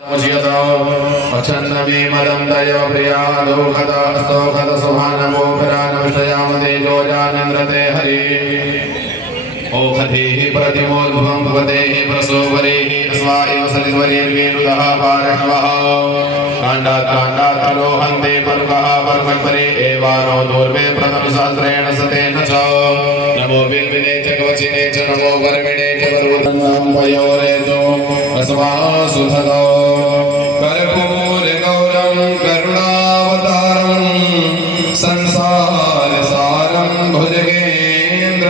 अचन्नमे मदन्दय प्रिया दोखदा स्तोखद सुभानमो विषयामदे जोजानिन्द्रते हरि ओखधेः प्रतिमोद्भवं भवतेः प्रसोवरेः अस्वाएव सलिद्वरेर्वेणुदः पारणवः काण्डात् लोहन्ते पर्वः पर्वपरे एवानो दूर्वे प्रथमशास्त्रेण सतेन च नमो बिल्विने च कवचिने च नमो वर्मिणे च वरुणं पयोरेतो अस्मासुधगो कर्पूरगौरं करुणावतारं संसारसारं भुजगेन्द्रहारं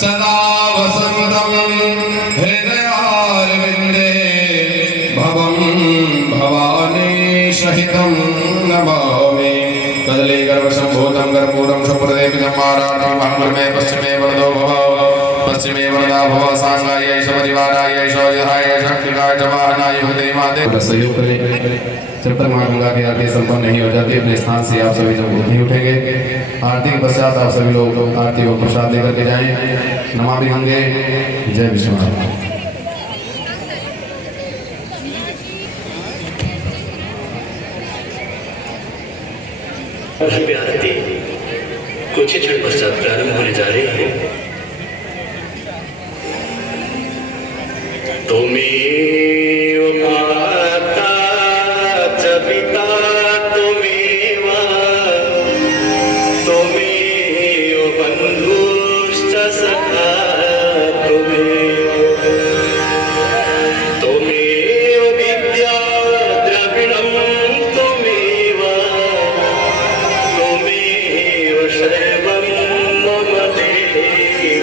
सदा वसन्तं हृदयारविन्दे भवं भवानी सहितं नमामि कदली गर्भसम्भूतं कर्पूरं सुप्रदेवितं माराणं महङ्गमे पश्चिमे वरदो भव पश्चिमे वरदा भव सांगाय परिवाराय शौर्याय शक्तिकाय जवाहनाय हृदयमादे सहयोग करें जब तक मां गंगा की आरती संपन्न नहीं हो जाती अपने स्थान से आप सभी लोग नहीं उठेंगे। आरती के पश्चात आप सभी लोग आरती को प्रसाद लेकर के जाएं। नमामि गंगे जय विश्वनाथ। आरती कुछ ही क्षण पश्चात प्रारंभ होने जा रही है। त्वमेव माता च पिता त्वमेव त्वमेव बन्धुश्च सखा त्वमेव विद्या द्रविणं त्वमेव सर्वं मम देव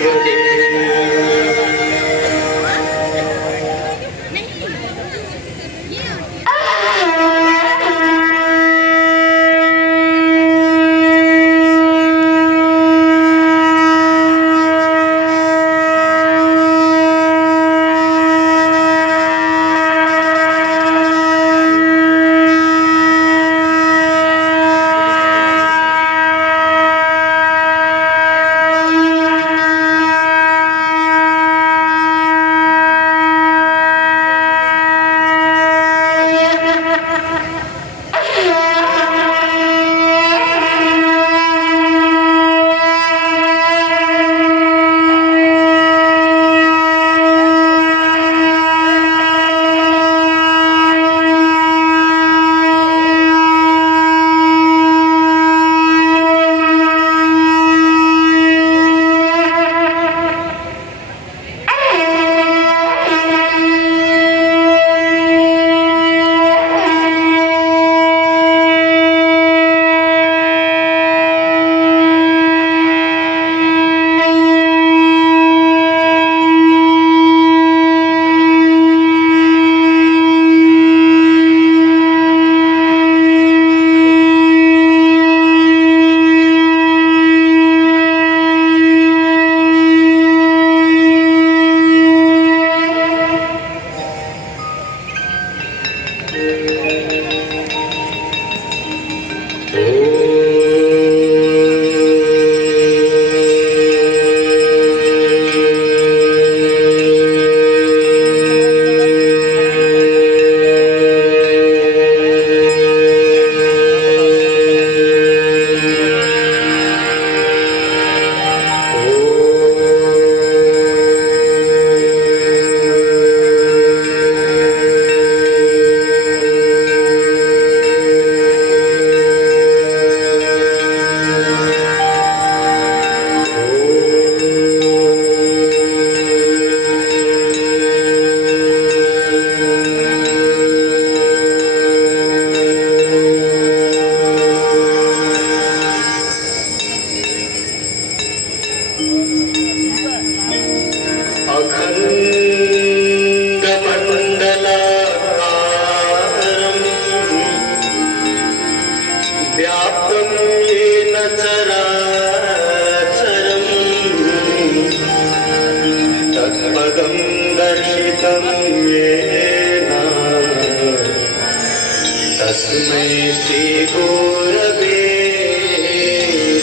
तस्मै श्री गुरवे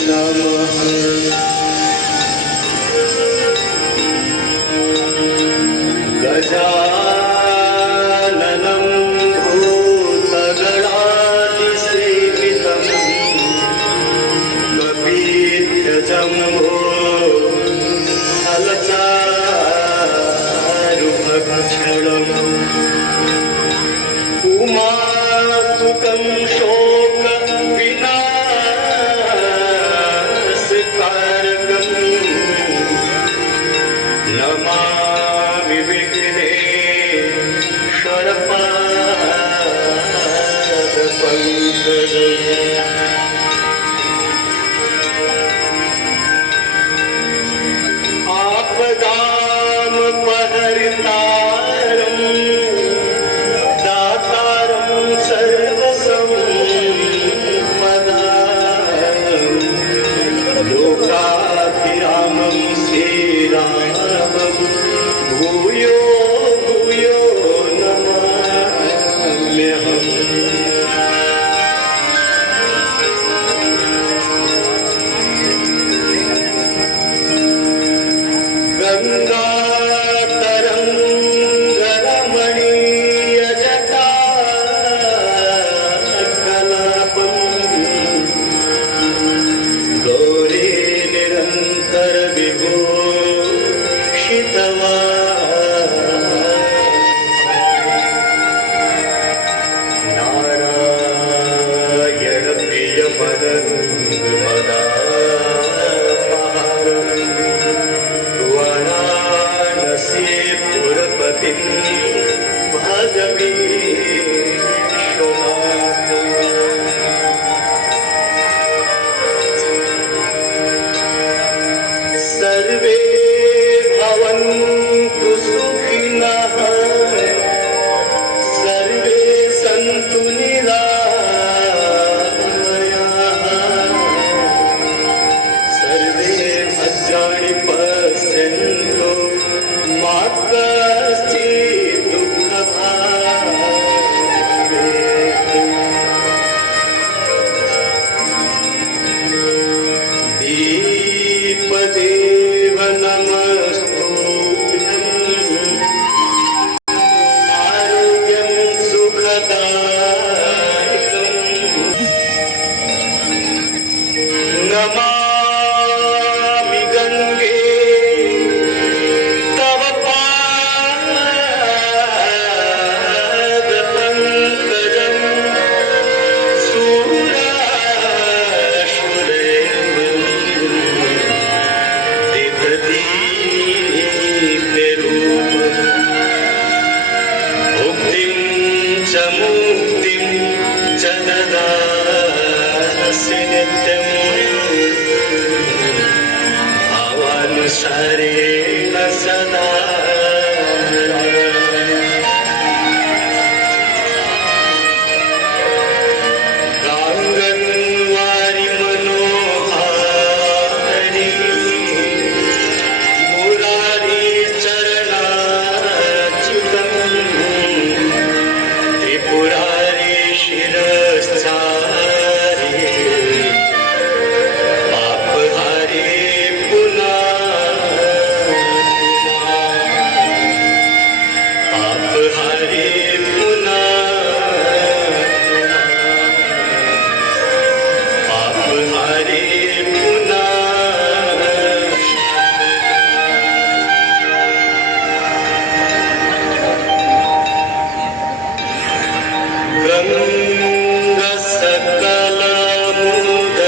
नमः। गजानन आपदाम पहरितारं दातारं सर्वसम्पदां लोकाभिरामं श्रीरामं भूयो भूयो नमाम्यहम् सर्वे भवन्तु सुखिनः सर्वे सन्तु निरामयाः सर्वे भद्राणि पश्यन्तु मा कश्चित् दुःखभाग् भवेत्। देव नमस्तुभ्यं आरोग्यं सुखदायकम् नमामि गंगे तव पादपङ्कजं मुक्तिं च ददासि नित्यं भावानुसारेण सदा गाङ्गन्वारि मनोहारि मुरारी चरणाच्युतम् त्रिपुरारी शिरश्चारी पापहारी पापहारी पापहारी गंगा सकल मुद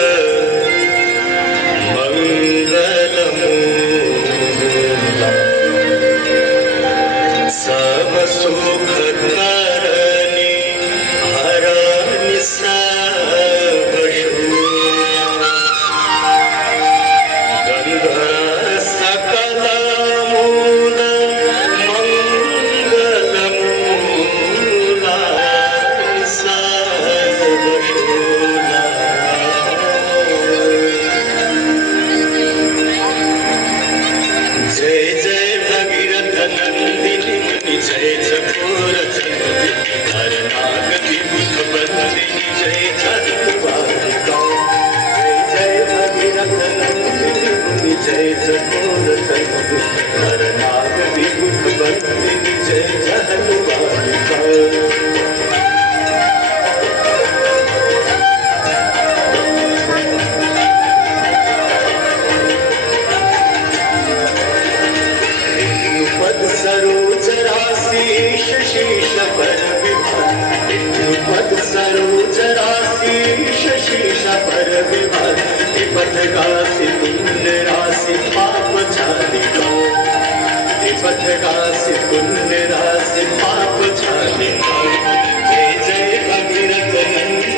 मंगलमूला सब सुख करनी हरनि सब शूला गंगा सकल मुद मंगलमूला जय जय भगीरथ नंदिनी जय चकोर चंदिनी हर नागति मुख बंदिनी जय चतुर्बालिका जय जय भगीरथ नंदिनी जय चकोर चंदिनी हर नागति मुख बंदिनी जय चतुर्बालिका सरोज राशि शशीष पर विभाग सरोज राशि शशीष पर विभाग पद गासी पुण्य राशि पाप चालिका पद गासी पुण्य राशि पाप चालिका जय जय भगीरथ नंदिनी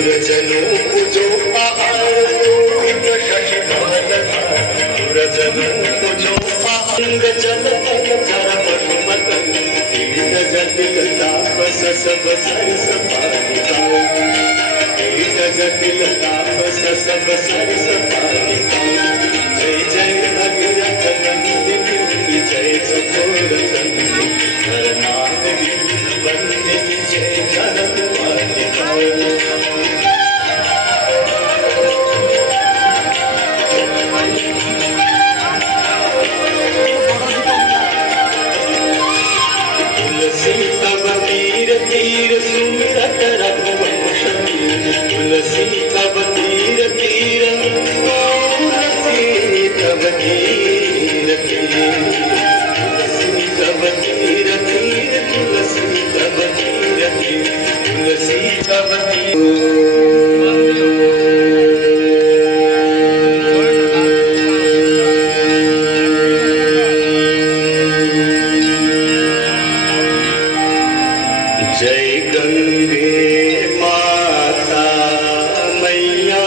सुरजनो पूजो आहार शोभित शशिधवल सुरजनो पूजो आहार जल जरा पशुपतन कीट जटिल तापस सब सरस पालिका कीट जटिल तापस सब सरस पालिका जय जय भगीरथ नंदिनी जय चकोर चंडी करनाथी वंदिनी जय जगत मालिका तुलसी तब तीर तीर सुमिरत रघुवंश तुलसी तब तीर तीर तुलसी तब तीर तीर तुलसी तब तीर तीर तुलसी तब तीर तीर तुलसी तब जय गंगे माता मैया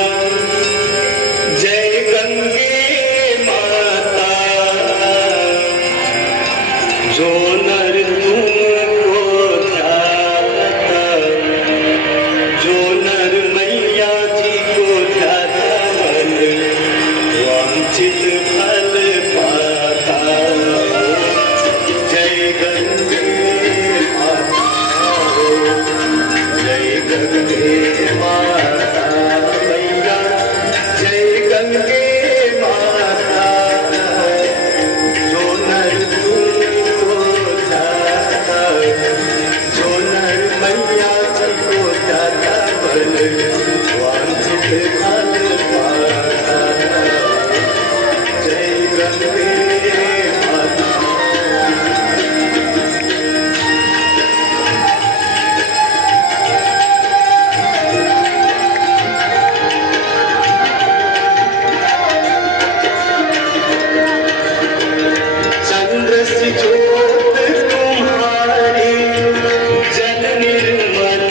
जय गंगे माता जो नर तुमको ध्याता जो नर मैया जी को ध्याता मन वांछित फल पाता जय गंगे माता जय गंगे माता मैया जय गंगे माता जो नर तुमको ध्याता जो नर मैया जी को ध्याता बल वांछित फल पाता जय गंगे माता चंद्र से ज्योत तुम्हारी जल निर्मल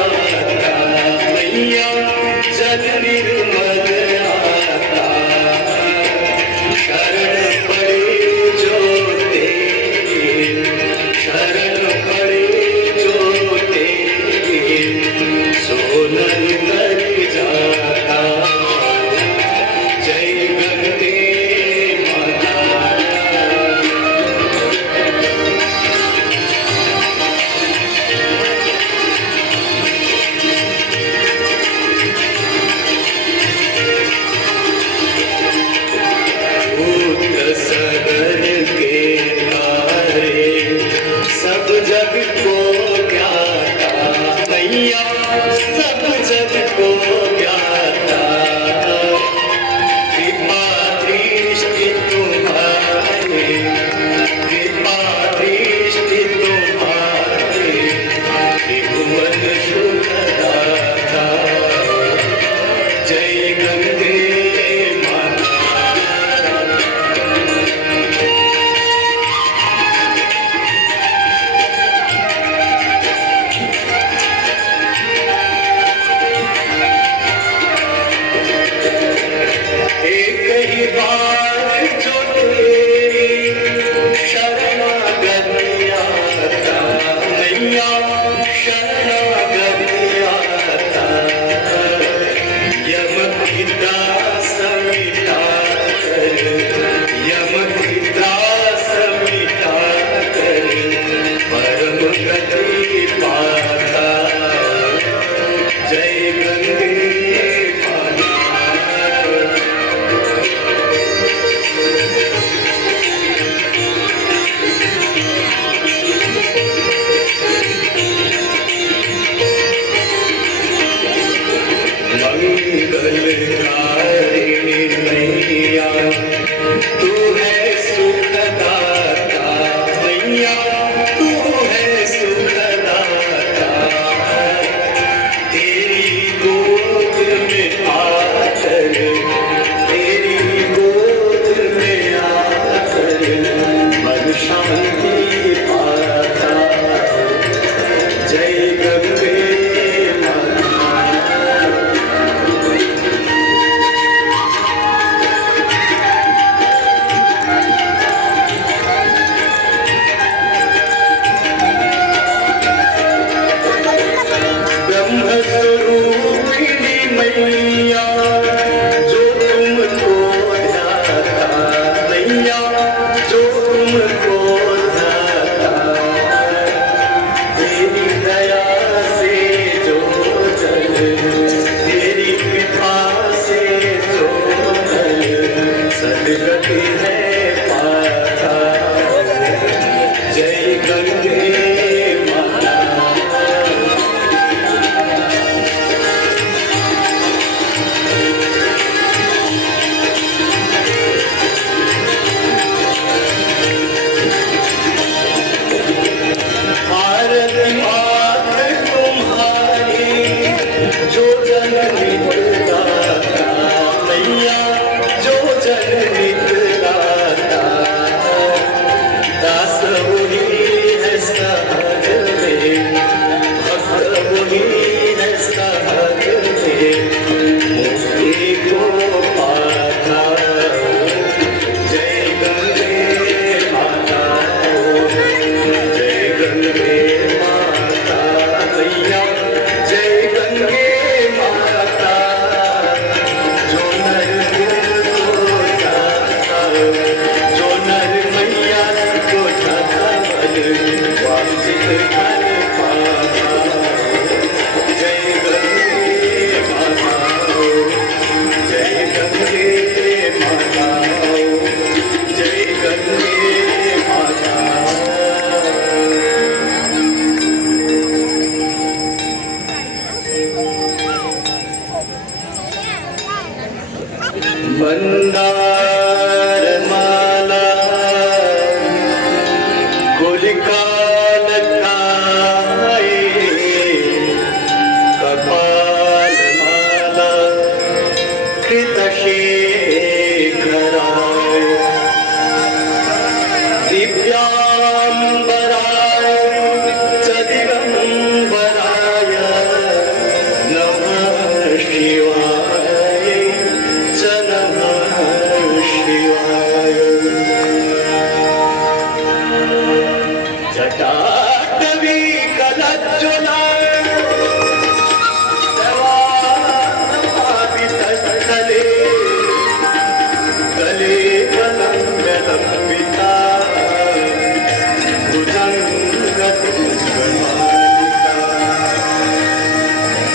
आता मैया जल निर्मल आता शरण पड़े जो तेरे शरण पड़े जो तेरे सो नर कर जाता जय गंगे माता पुत्र सगर के तारे सब जग को ज्ञाता मैया सब जग को ज्ञाता कृपा दृष्टि तुम्हारे कृपा दृष्टि तुम्हारे त्रिभुवन सुखदाता जय गंगे माता चाहत में मुक्ति को पाता। जय गंगे माता, जय गंगे माता मैया, जय गंगे माता। जो नर दिल को जाता, जो नर मैया को जाता मन वांछित घर पाता। जय गंगे माता, जय गंगे माता, जय गंगे माता। मंदार माला गुलिकाल काए, कपाल माला कृतशेखराय, दिव्यांबराय च दिगंबराय नमः शिवाय च नमः शिवाय। जटाटवी कलज्ज्वला स्थले गले कलम्बिता भुजङ्गमालिका।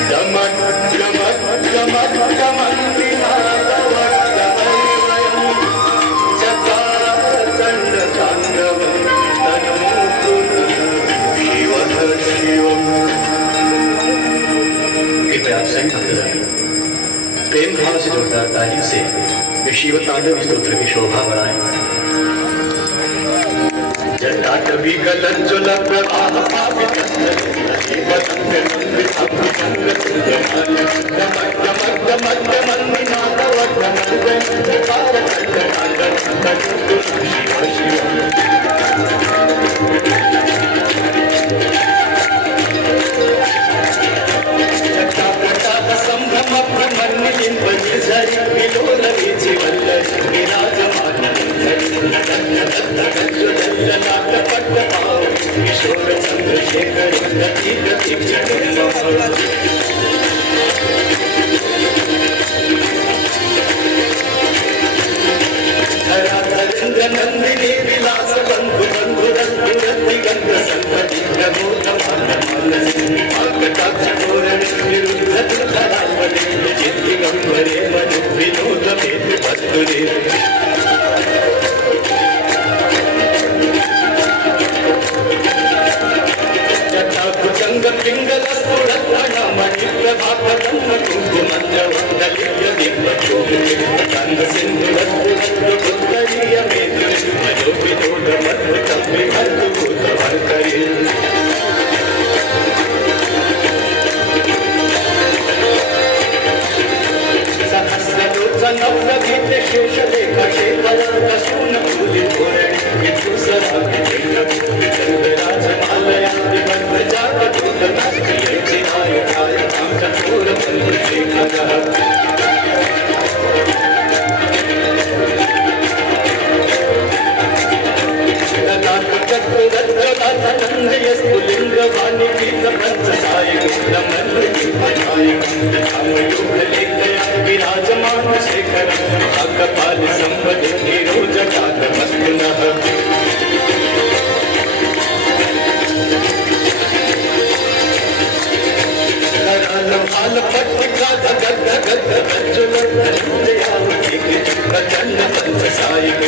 गमक गमक गमक गमन्विनादवट्टमन्वयम् चकाचण्डताण्डवं तनोतु शिवः शिवम्। कृपया आप सभी भक्तजन प्रेम भाव से जोरदार तालीम से शिव तांडव स्तोत्र की शोभा बढ़ाएं। जटाटवी कलज्ज्वल प्रवाह पावित किशोर चंद्रशेखर गति गति धराधरेन्द्र नंदिनी विलास बंधु बंधु रति रति गंध संपति प्रमोद मानस निरुद्ध धरावले चित्ति गंभरे मनु विनोद भेद वस्तुरे। जटाभुजंग पिंगल स्फुरत्वण मणि प्रभाकरन्न कुंकुमन्द्रवन्दलिप्य दिव्यशोभितचन्द्र सिन्धुवस्तुवस्तुपुत्तरीय मेदु मयो विनोदमद्भुतं विभर्तुभूतवर्करे। सहस्रलोचनप्रभीत शेषलेख शेखराकशून कूलिपूरणि विदुषराभिषेक चन्द्रराजमालया विबद्धजातदूतनास्त्रिये चिरायुधाय कामचकोरबन्धुशेखरः। ललाटचक्रुरज्ज्वलाधनञ्जयस्फुलिङ्गवाणि पीतपञ्चसायकमयोगलेखया विराजमान शेखरः कपाल संपदि निरोजकातमस्तुनः। भाल पट्टिका धगध धगध रज्जुलज्जयावती प्रचंड पंचसायिक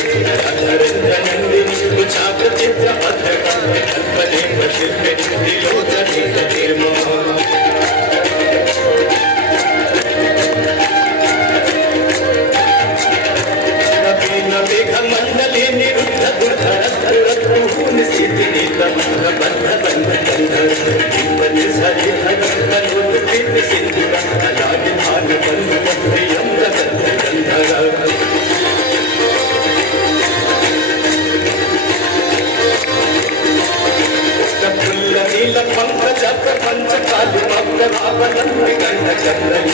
धरेन्द्र नंदिनी कुचाक चित्र अध्यका कल्पने प्रशिल्पे त्रिलोचनी निर्मम। नवीन मेघ मंडले निरुद्ध दुर्धर दुरत्न स्थिति नीत बंध बंध कंधर जीवन सरि धर तनुत प्रीत सिंधु अलादि भाग बंध प्रियं गंध गंधर। प्रफुल्ल नील पंकज पंच कालिम प्रभावनं कृपया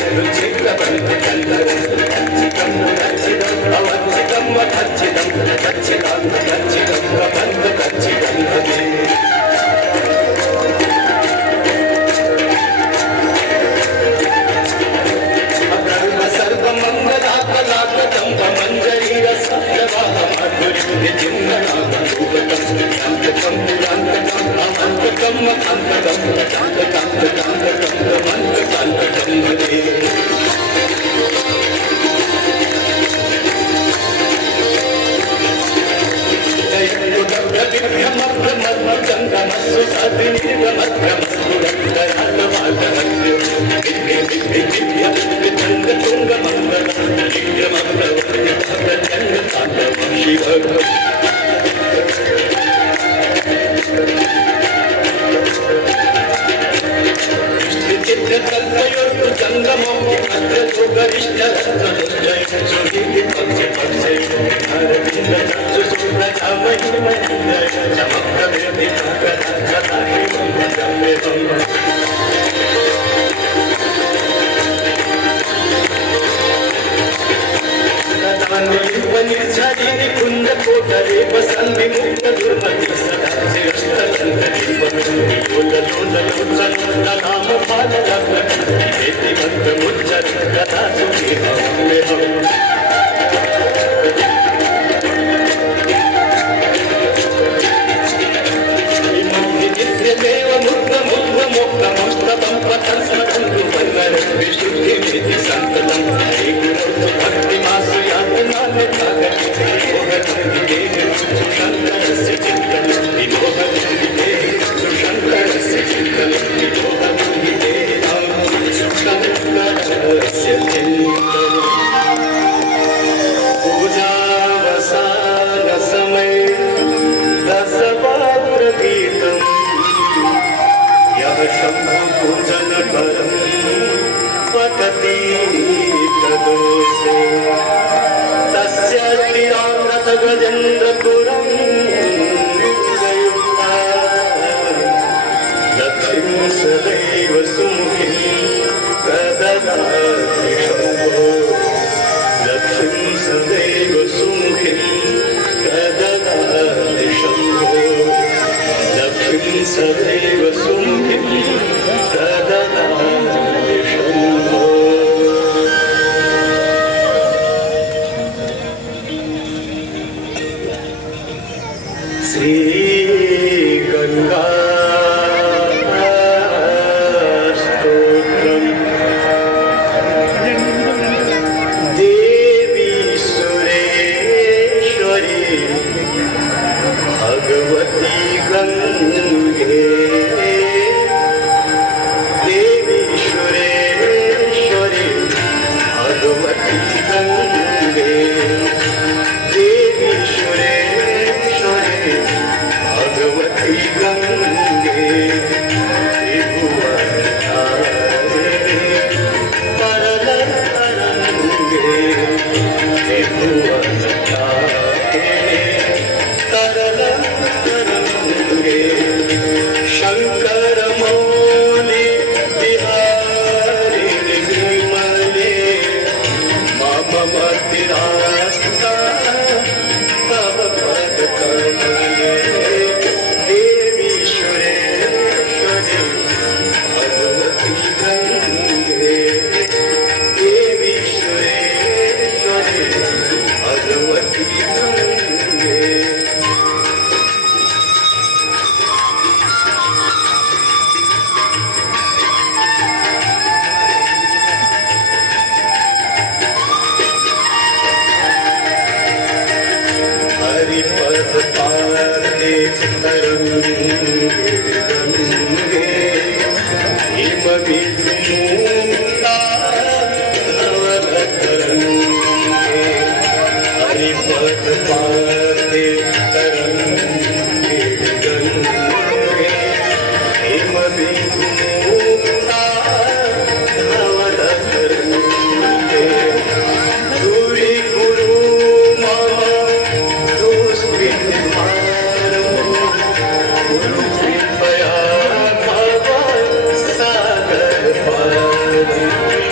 सागर पार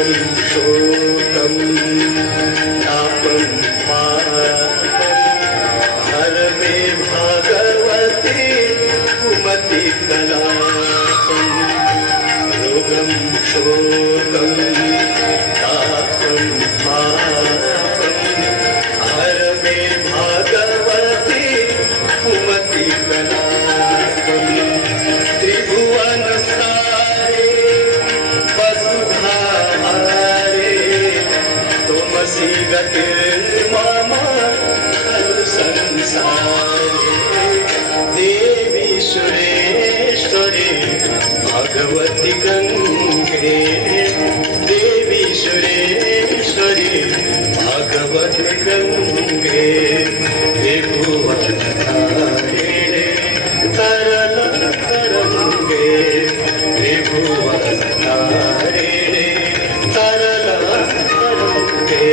रोगं शोकं तापं मापं हर मे भागवते कुमति कलापं रोगं शोकं तापं मापं हर मे भागवते कुमति कलापं त्रिभुवन सारे वसुधारे तुमसि गतिर्मम खलु संसारे देवी सुरेश्वरी भगवती गंगे देवी सुरेश्वरी भगवती गंगे त्रिभुवनधारिणे तरल तरंगे त्रिभुवनधारिणे तरल तरंगे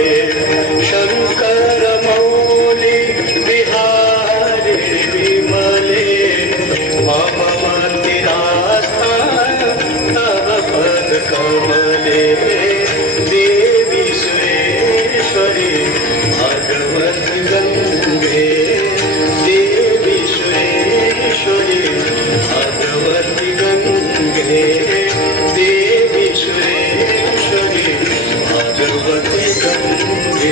शंकर मौली विहारी विमले मम मंदिरास्थान तव पद कमले देवी सुरेश्वरी भगवती गंगे देवी सुरेश्वरी भगवती गंगे देवी सुरेश्वरी भगवती गंगे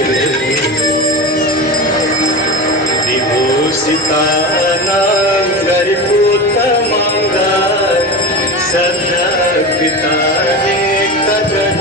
विभूषिता नागरिपुतमंगाय सदा पिता ने कजन